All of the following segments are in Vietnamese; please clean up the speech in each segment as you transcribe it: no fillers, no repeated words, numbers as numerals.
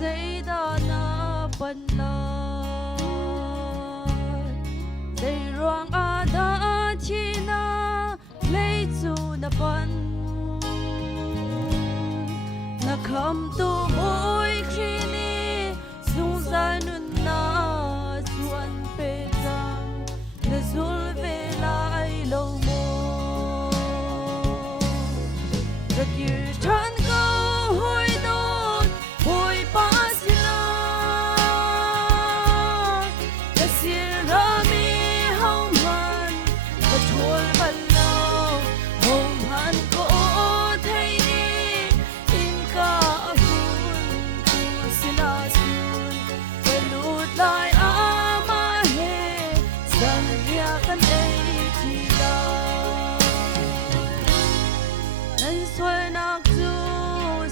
dây da na ban la dây ruang ada china lấy chu na ban na kham tu boy khini sung za nun na chuan pe tang na zul ve lai lo mo rakir than ko hoi don hoi pa sila na sir rami hong man ka thol ban lo hong han ko thai ni in ka hun tu sila sun ke lut lai ama he san ria kan ei ti la nan soi nak chu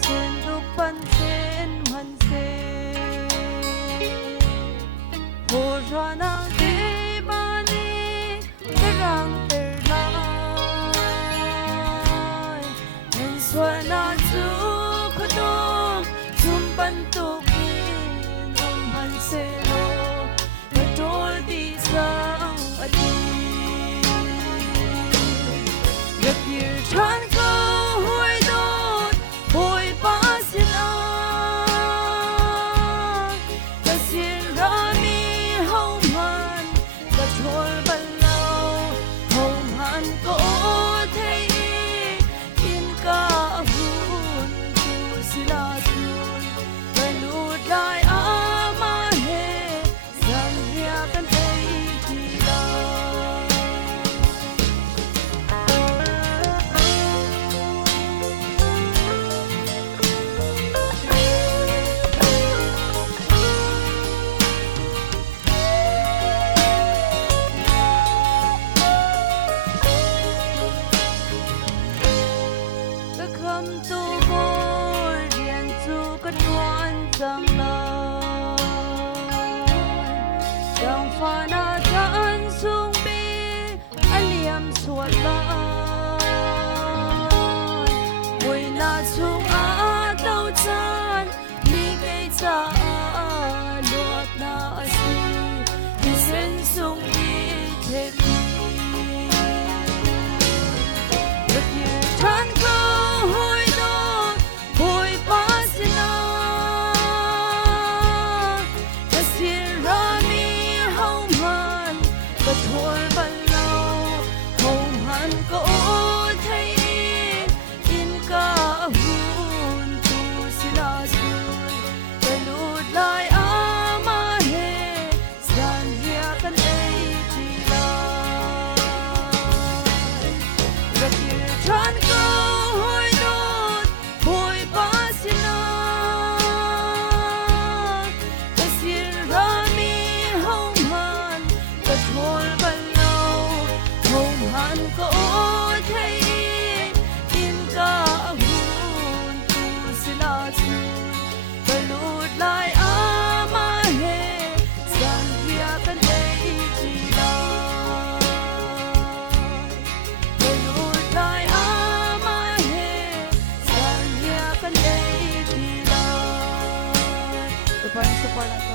sen duk pan sen man se ho ra na te ba ni te rang te lai nan soi nak chu ko do zum pan tu in om man se lo ko tol di sang a ti rakir than ko hoi don hoi pa sila ka sin rami hong man ka thol ban lo hong han ko thei in ka hun tu sila sun ka lut lai ama he sang ria kan ei ti la ka kham tu boy rian chu ka tuan chang la chang fa na chan sung bi aliam suat la mui na chung a tau chan mi ke cha luat na asi mi sen sung bi the rakir than ko hoi don hoi pa sila ka sir rami hong man ka thol ban lo hong han ko thei in ka hun tu sila sun ka lut lai ama he san ria kan ei ti la rakir than ko hoi don hoi pa sila ka sir rami hong man ka thol ban lo hong han ko thei in ka hun tu sila sun ka lut lai ama he san ria kan ei ti la ka lut lai ama he san ria kan ei ti la support na to